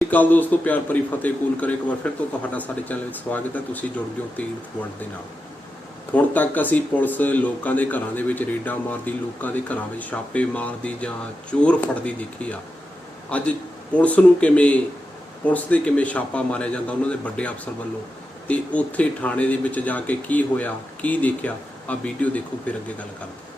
ਸਤਿ ਸ਼੍ਰੀ ਅਕਾਲ ਦੋਸਤੋ, ਪਿਆਰ ਭਰੀ ਫਤਿਹ ਕੂਲ ਕਰੇ। ਇੱਕ ਵਾਰ ਫਿਰ ਤੋਂ ਤੁਹਾਡਾ ਸਾਡੇ ਚੈਨਲ ਵਿੱਚ ਸਵਾਗਤ ਹੈ। ਤੁਸੀਂ ਜੁੜ ਗਏ ਹੋ ਤੀਰਥ ਵਰਲਡ ਦੇ ਨਾਲ। ਹੁਣ ਤੱਕ ਅਸੀਂ ਪੁਲਿਸ ਲੋਕਾਂ ਦੇ ਘਰਾਂ ਦੇ ਵਿੱਚ ਰੇਡਾਂ ਮਾਰਦੀ, ਲੋਕਾਂ ਦੇ ਘਰਾਂ ਵਿੱਚ ਛਾਪੇ ਮਾਰਦੀ ਜਾਂ ਚੋਰ ਫੜਦੀ ਦੇਖੀ ਆ। ਅੱਜ ਪੁਲਿਸ ਨੂੰ ਕਿਵੇਂ, ਪੁਲਿਸ ਦੇ ਕਿਵੇਂ ਛਾਪਾ ਮਾਰਿਆ ਜਾਂਦਾ, ਉਹਨਾਂ ਦੇ ਵੱਡੇ ਅਫਸਰ ਵੱਲੋਂ? ਤੇ ਉੱਥੇ ਥਾਣੇ ਦੇ ਵਿੱਚ ਜਾ ਕੇ ਕੀ ਹੋਇਆ, ਕੀ ਦੇਖਿਆ? ਆ ਵੀਡੀਓ ਦੇਖੋ, ਫਿਰ ਅੱਗੇ ਗੱਲ ਕਰਦੇ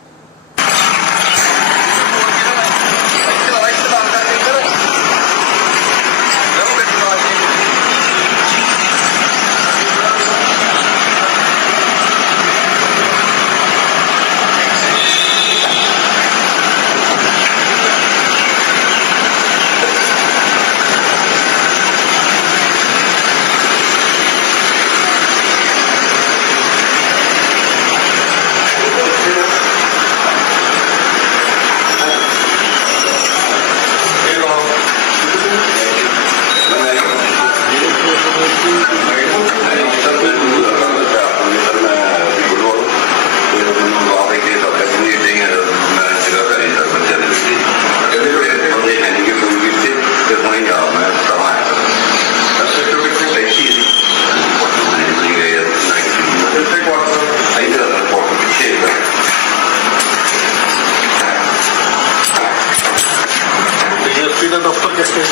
ਡੀਐਸਪੀ ਦਾ ਦਫ਼ਤਰ ਕਿੱਥੇ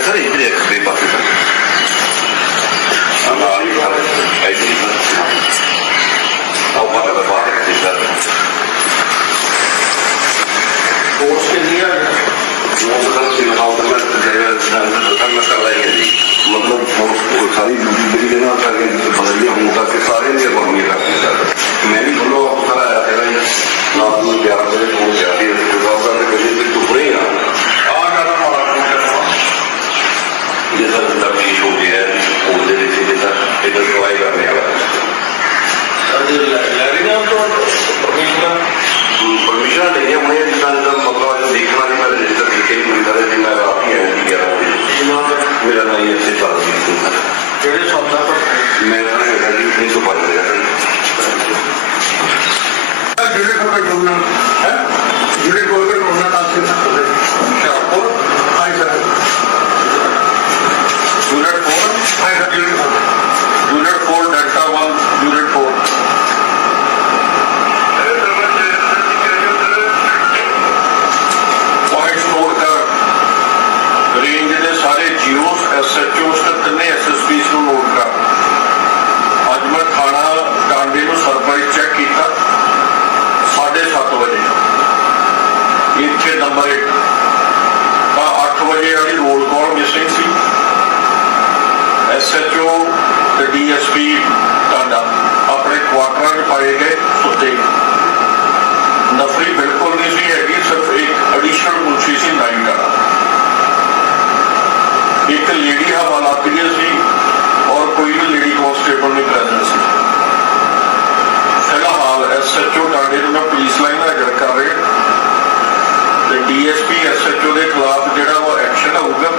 ਸਰ ਇਹ ਜਿਹੜੇ ਖੱਬੇ ਪਾਸੇ ਸਰ ਅਮਾਰੀ ਸਰ ਐਡੀ ਸਰ ਆਹ ਬਾਹਰ ਦਾ ਬਾਹਰ ਕਿੱਥੇ ਸਰ ਕੋਰਸ ਕਿੰਨੀ ਆ ਉਹ ਸਰ ਸੀ ਹਾਉ ਦਾ ਮੈਂ ਜਿਹੜਾ ਕੰਮ ਕਰ ਰਹੀ ਹੈ ਜੀ ਮੇਰਾ ਨਾਮ ਇਸੇ ਪਰਮਜੀਤ ਸਿੰਘ ਹੈ। ਕਿਹੜੇ ਸੌਦਾ ਪਰ ਮੈਂ ਤਾਂ ਹੈਗਾ ਜੀ 1905 ਦੇ। ਹਾਂ ਜਿਹੜੇ ਕੋਲ ਜੁੜਨਾ ਹੈ ਜਿਹੜੇ ਕੋਲ ਕੋਲ ਉਹਨਾਂ ਦਾ ਸੇ ਨਾ ਹੋਵੇ ਸ਼ਾਪੁਰ ਆਈ ਸਰ। ਯੂਨਿਟ 4 ਆਈ sir unit 4 delta 1 unit 4 point note ਕਰ ਰੇਂਜ ਦੇ ਸਾਰੇ ਜੀਓਸ ਐਸਐਚਓਸ ਤੇ ਤਿੰਨੇ ਐਸਐਸਪੀਸ ਨੂੰ ਨੋਟ ਕਰ। ਅੱਜ ਮੈਂ ਥਾਣਾ ਟਾਂਡੇ ਨੂੰ ਸਰਪ੍ਰਾਈਜ਼ ਚੈੱਕ ਕੀਤਾ 7:30 ਵਜੇ। ਇੱਥੇ ਨੰਬਰ 1 ਤਾਂ 8 ਵਜੇ ਵਾਲੀ ਰੋਲ ਕਾਲ ਮਿਸਿੰਗ ਸੀ। ਐਸਐਚਓ ਤੇ ਡੀਐਸਪੀ ਟਾਂਡਾ ਆਪਣੇ ਕੁਆਟਰਾਂ 'ਚ ਪਾਏ ਗਏ ਸੁੱਤੇ। ਨਫਰੀ ਬਿਲਕੁਲ ਨਹੀਂ ਸੀ ਹੈਗੀ, ਸਿਰਫ ਇੱਕ ਐਡੀਸ਼ਨਲ ਮੁਨਸ਼ੀ ਸੀ ਨਾਈਟ ਵਾਲਾ। ਇੱਕ ਲੇਡੀ ਹਵਾਲਾਤੀਆ ਸੀ ਔਰ ਕੋਈ ਵੀ ਲੇਡੀ ਕਾਂਸਟੇਬਲ ਨਹੀਂ ਪ੍ਰੈਜ਼ੈਂਟ ਸੀ। ਫਿਲਹਾਲ ਐਸਐਚਓ ਟਾਂਡੇ ਨੂੰ ਮੈਂ ਪੁਲਿਸ ਲਾਈਨ ਹਾਜ਼ਰ ਕਰ ਰਿਹਾ। ਤੇ ਡੀਐਸਪੀ ਐਸਐਚਓ ਦੇ ਖਿਲਾਫ ਜਿਹੜਾ ਉਹ ਐਕਸ਼ਨ ਹੋਊਗਾ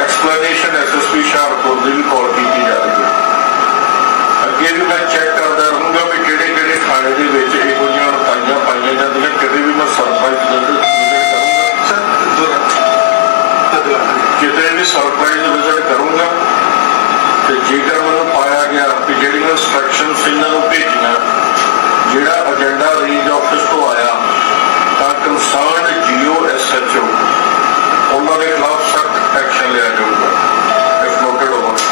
ਐਕਸਪਲੇਨੇਸ਼ਨ ਐਸਐਸਪੀ ਸ਼ਾਹਪੁਰ ਦੀ ਵੀ ਕਾਲ ਕੀਤੀ ਜਾ ਰਹੀ ਹੈ। ਅੱਗੇ ਵੀ ਮੈਂ ਚੈੱਕ ਸਰਪ੍ਰਾਈਜ਼ ਵਿਜ਼ਿਟ ਕਰੂੰਗਾ। ਤੇ ਜੇਕਰ ਮੈਨੂੰ ਪਾਇਆ ਗਿਆ ਕਿ ਜਿਹੜੀਆਂ ਇਨਸਟਰਕਸ਼ਨਸ ਇਹਨਾਂ ਨੂੰ ਭੇਜੀਆਂ ਜਿਹੜਾ ਏਜੰਡਾ ਰੇਂਜ ਆਫਿਸ ਤੋਂ ਆਇਆ ਤਾਂ ਕੰਸਰਨਡ ਜੀਓ ਐਸਐਚਓ ਉਹਨਾਂ ਦੇ ਖਿਲਾਫ ਸਖਤ ਐਕਸ਼ਨ ਲਿਆ ਜਾਊਗਾ। ਇਫ ਨੋਟਡ ਓਵਰ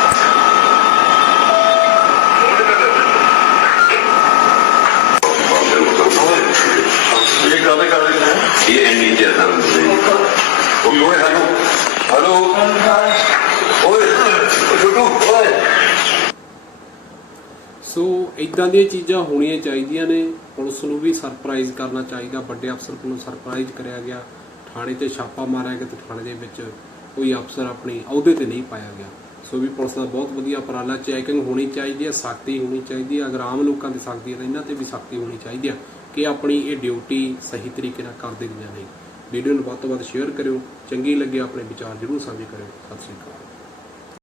ਇਹ ਗੱਲ ਕਰ ਰਹੇ ਨੇ। ਇਹ ਇੰਨੀ ਤੇ ਸਰ ਉਹ ਓਏ ਹੈਲੋ ਹੈਲੋ ਓਏ ਛੋਟੂ ਓਏ ਸੋ ਇਦਾਂ ਦੀਆਂ ਚੀਜ਼ਾਂ ਹੋਣੀਆਂ ਚਾਹੀਦੀਆਂ ਨੇ। ਪੁਲਿਸ ਨੂੰ ਵੀ ਸਰਪ੍ਰਾਈਜ਼ ਕਰਨਾ ਚਾਹੀਦਾ। ਵੱਡੇ ਅਫਸਰ ਨੂੰ ਸਰਪ੍ਰਾਈਜ਼ ਕਰਿਆ ਗਿਆ। ਥਾਣੇ ਤੇ ਛਾਪਾ ਮਾਰਿਆ ਗਿਆ ਤੇ ਥਾਣੇ ਦੇ ਵਿੱਚ ਕੋਈ ਅਫਸਰ ਆਪਣੀ ਅਹੁਦੇ ਤੇ ਨਹੀਂ ਪਾਇਆ ਗਿਆ। ਸੋ ਵੀ ਪੁਲਿਸ ਦਾ ਬਹੁਤ ਵਧੀਆ ਉਪਰਾਲਾ ਚੈਕਿੰਗ ਹੋਣੀ ਚਾਹੀਦੀ ਹੈ, ਸਖਤੀ ਹੋਣੀ ਚਾਹੀਦੀ ਹੈ। ਅਗਰ ਆਮ ਲੋਕਾਂ ਦੀ ਸਖਤੀ ਹੈ ਤਾਂ ਇਹਨਾਂ ਤੇ ਵੀ ਸਖਤੀ ਹੋਣੀ ਚਾਹੀਦੀ ਹੈ ਕਿ ਆਪਣੀ ਇਹ ਡਿਊਟੀ ਸਹੀ ਤਰੀਕੇ ਨਾਲ ਕਰਦੇ ਜਾਂ ਨਹੀਂ। ਵੀਡੀਓ ਨੂੰ ਵੱਧ ਤੋਂ ਵੱਧ ਸ਼ੇਅਰ ਕਰਿਓ। ਚੰਗੀ ਲੱਗੇ ਆਪਣੇ ਵਿਚਾਰ ਜਰੂਰ ਸਾਂਝੇ ਕਰਿਓ। ਸਤਿ ਸ਼੍ਰੀ ਅਕਾਲ।